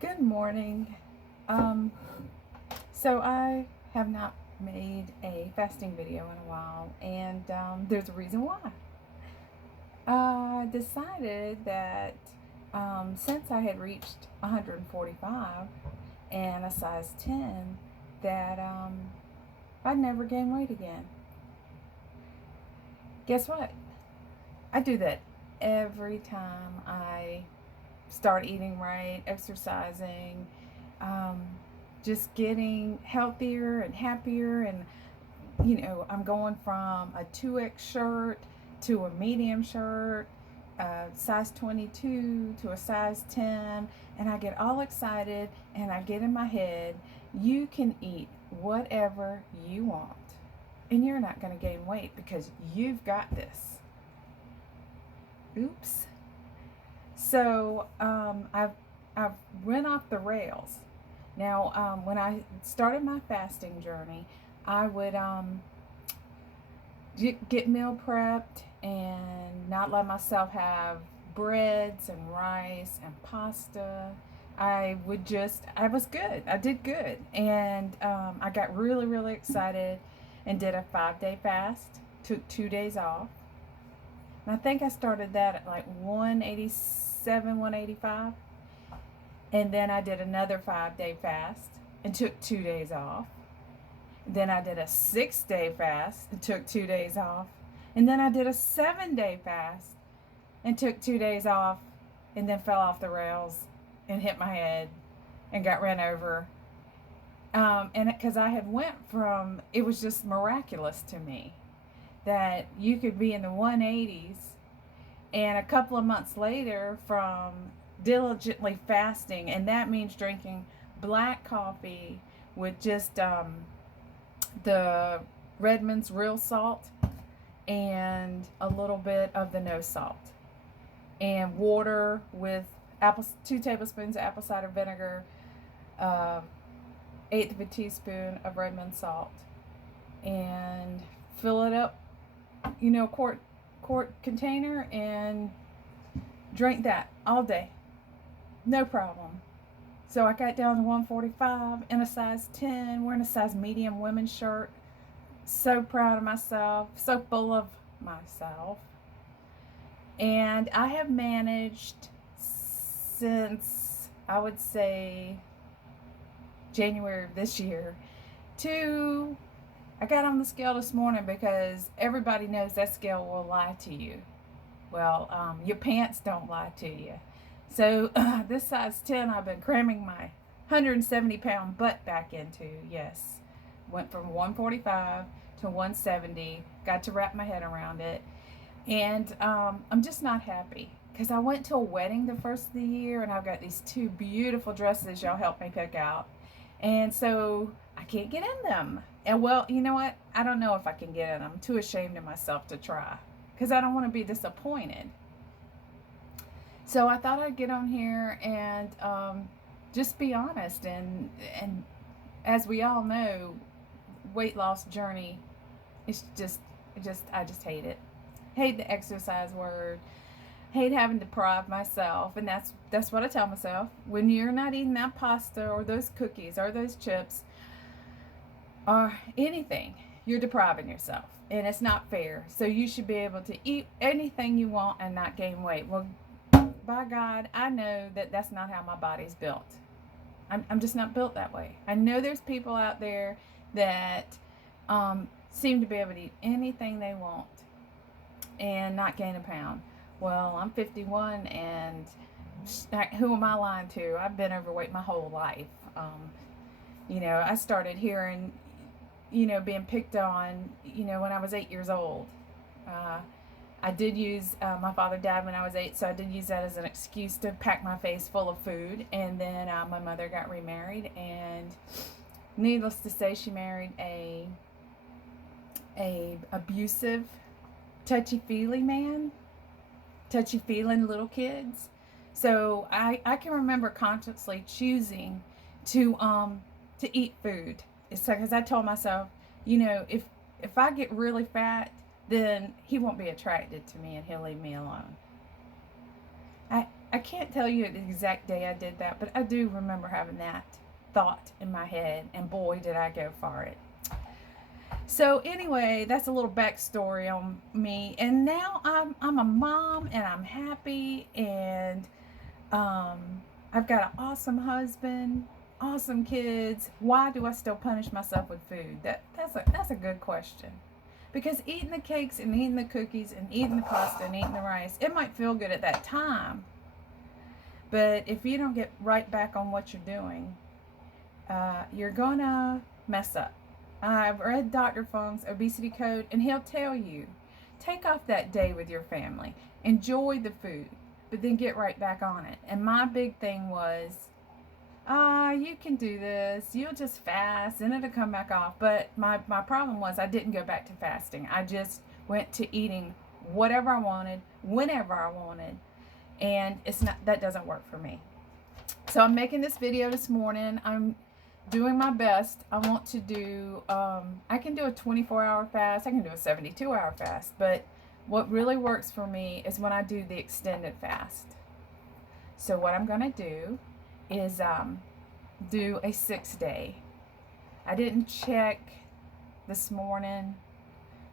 Good morning. Um, so I have not made a fasting video in a while, and there's a reason why. I decided that since I had reached 145 and a size 10, that I'd never gain weight again. Guess what? I do that every time I start eating right, exercising, um, just getting healthier and happier. And, I'm going from a 2X shirt to a medium shirt, a size 22 to a size 10. And I get all excited and I get in my head, you can eat whatever you want. And you're not going to gain weight because you've got this. Oops. So I've went off the rails. Now, when I started my fasting journey, I would get meal prepped and not let myself have breads and rice and pasta. I was good. I did good. And I got really, really excited and did a 5 day fast, took 2 days off. And I think I started that at like 187, 185. And then I did another 5 day fast and took 2 days off. Then I did a 6 day fast and took 2 days off. And then I did a 7 day fast and took 2 days off, and then fell off the rails and hit my head and got ran over. And because I had went from, it was just miraculous to me that you could be in the 180s, and a couple of months later, from diligently fasting, and that means drinking black coffee with just the Redmond's real salt and a little bit of the no salt, and water with 2 tablespoons of apple cider vinegar, uh, eighth of a teaspoon of Redmond salt, and fill it up, quart container, and drink that all day, no problem. So I got down to 145 in a size 10, wearing a size medium women's shirt. So proud of myself, so full of myself. And I have managed since, I would say, January of this year to, I got on the scale this morning because everybody knows that scale will lie to you. Well, your pants don't lie to you. So this size 10, I've been cramming my 170-pound butt back into. Yes, went from 145 to 170. Got to wrap my head around it, and I'm just not happy because I went to a wedding the first of the year, and I've got these two beautiful dresses y'all helped me pick out, and so I can't get in them. And well, you know what? I don't know if I can get in them. I'm too ashamed of myself to try because I don't want to be disappointed. So I thought I'd get on here and just be honest. And as we all know, weight loss journey is just I just hate it. Hate the exercise word. Hate having to deprive myself, and that's what I tell myself. When you're not eating that pasta or those cookies or those chips or anything, you're depriving yourself, and it's not fair. So you should be able to eat anything you want and not gain weight. Well, by God, I know that that's not how my body's built. I'm just not built that way. I know there's people out there that seem to be able to eat anything they want and not gain a pound. Well, I'm 51, and who am I lying to? I've been overweight my whole life. I started hearing, being picked on, when I was 8 years old. Uh, I did use, my father died when I was 8, so I did use that as an excuse to pack my face full of food. And then my mother got remarried, and needless to say, she married a abusive, touchy-feely man, touchy-feeling little kids. So I can remember consciously choosing to eat food. It's because I told myself, if I get really fat, then he won't be attracted to me and he'll leave me alone. I can't tell you the exact day I did that, but I do remember having that thought in my head, and boy, did I go for it. So anyway, that's a little backstory on me, and now I'm a mom, and I'm happy, and I've got an awesome husband, awesome kids. Why do I still punish myself with food? That's a good question. Because eating the cakes and eating the cookies and eating the pasta and eating the rice, it might feel good at that time. But if you don't get right back on what you're doing, you're going to mess up. I've read Dr. Fung's Obesity Code, and he'll tell you, take off that day with your family. Enjoy the food, but then get right back on it. And my big thing was, you can do this. You'll just fast and it'll come back off. But my problem was I didn't go back to fasting. I just went to eating whatever I wanted, whenever I wanted. And that doesn't work for me. So I'm making this video this morning. I'm doing my best. I want to do, I can do a 24-hour fast. I can do a 72-hour fast. But what really works for me is when I do the extended fast. So what I'm going to do is do a 6-day. I didn't check this morning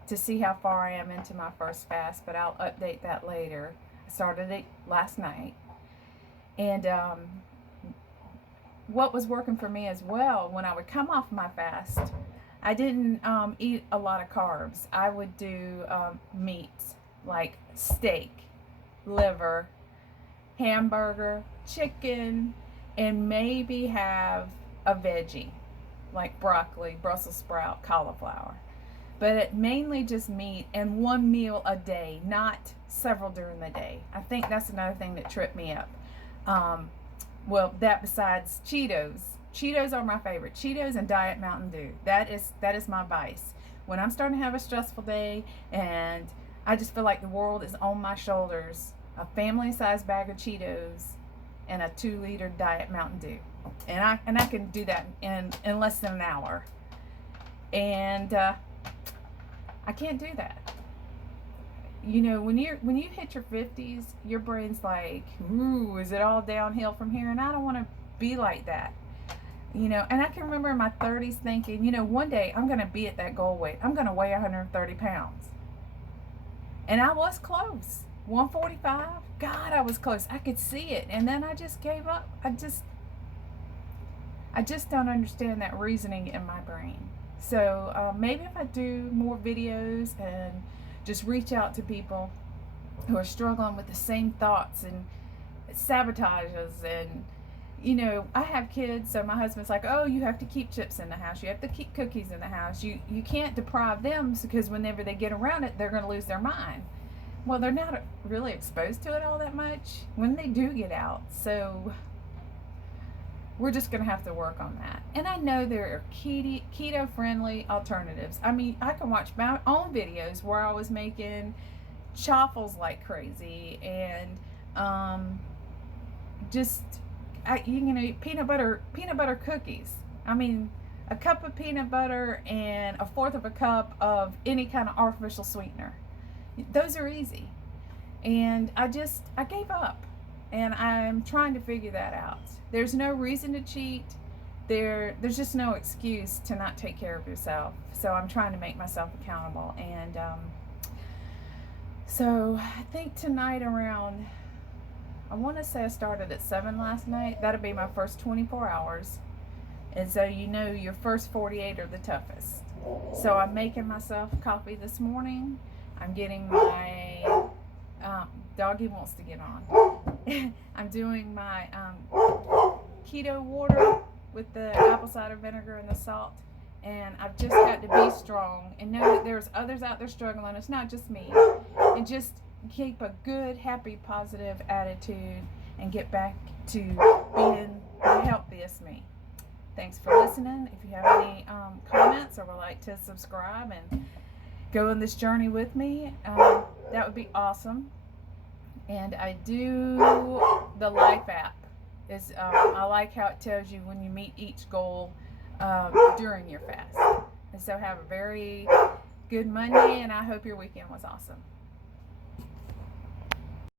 to see how far I am into my first fast, but I'll update that later. I started it last night. And what was working for me as well, when I would come off my fast, I didn't eat a lot of carbs. I would do meats like steak, liver, hamburger, chicken, and maybe have a veggie like broccoli, Brussels sprout, cauliflower. But it mainly just meat and one meal a day, not several during the day. I think that's another thing that tripped me up. Well, that besides Cheetos. Cheetos are my favorite. Cheetos and Diet Mountain Dew. That is my vice. When I'm starting to have a stressful day and I just feel like the world is on my shoulders, a family-sized bag of Cheetos and a 2-liter Diet Mountain Dew. And I can do that in less than an hour. And I can't do that. You know, when you hit your 50s, your brain's like, ooh, is it all downhill from here? And I don't want to be like that. You know, and I can remember in my 30s thinking, you know, one day I'm going to be at that goal weight. I'm going to weigh 130 pounds. And I was close. 145. God, I was close. I could see it. And then I just gave up. I just don't understand that reasoning in my brain. So maybe if I do more videos and just reach out to people who are struggling with the same thoughts and sabotages, and you know, I have kids, so my husband's like, oh, you have to keep chips in the house, you have to keep cookies in the house, you can't deprive them, because whenever they get around it, they're going to lose their mind. Well, they're not really exposed to it all that much when they do get out, so we're just going to have to work on that. And I know there are keto-friendly alternatives. I mean, I can watch my own videos where I was making chaffles like crazy, and you can eat peanut butter cookies. I mean, a cup of peanut butter and 1/4 of a cup of any kind of artificial sweetener. Those are easy. And I gave up. And I'm trying to figure that out. There's no reason to cheat. There's just no excuse to not take care of yourself. So I'm trying to make myself accountable. And so I think tonight around, I want to say I started at 7 last night. That'll be my first 24 hours. And so you know your first 48 are the toughest. So I'm making myself coffee this morning. I'm getting my, doggy wants to get on. I'm doing my keto water with the apple cider vinegar and the salt. And I've just got to be strong and know that there's others out there struggling. It's not just me. And just keep a good, happy, positive attitude and get back to being the healthiest me. Thanks for listening. If you have any comments or would like to subscribe and go on this journey with me, that would be awesome. And I do the Life app. I like how it tells you when you meet each goal during your fast. And so have a very good Monday, and I hope your weekend was awesome.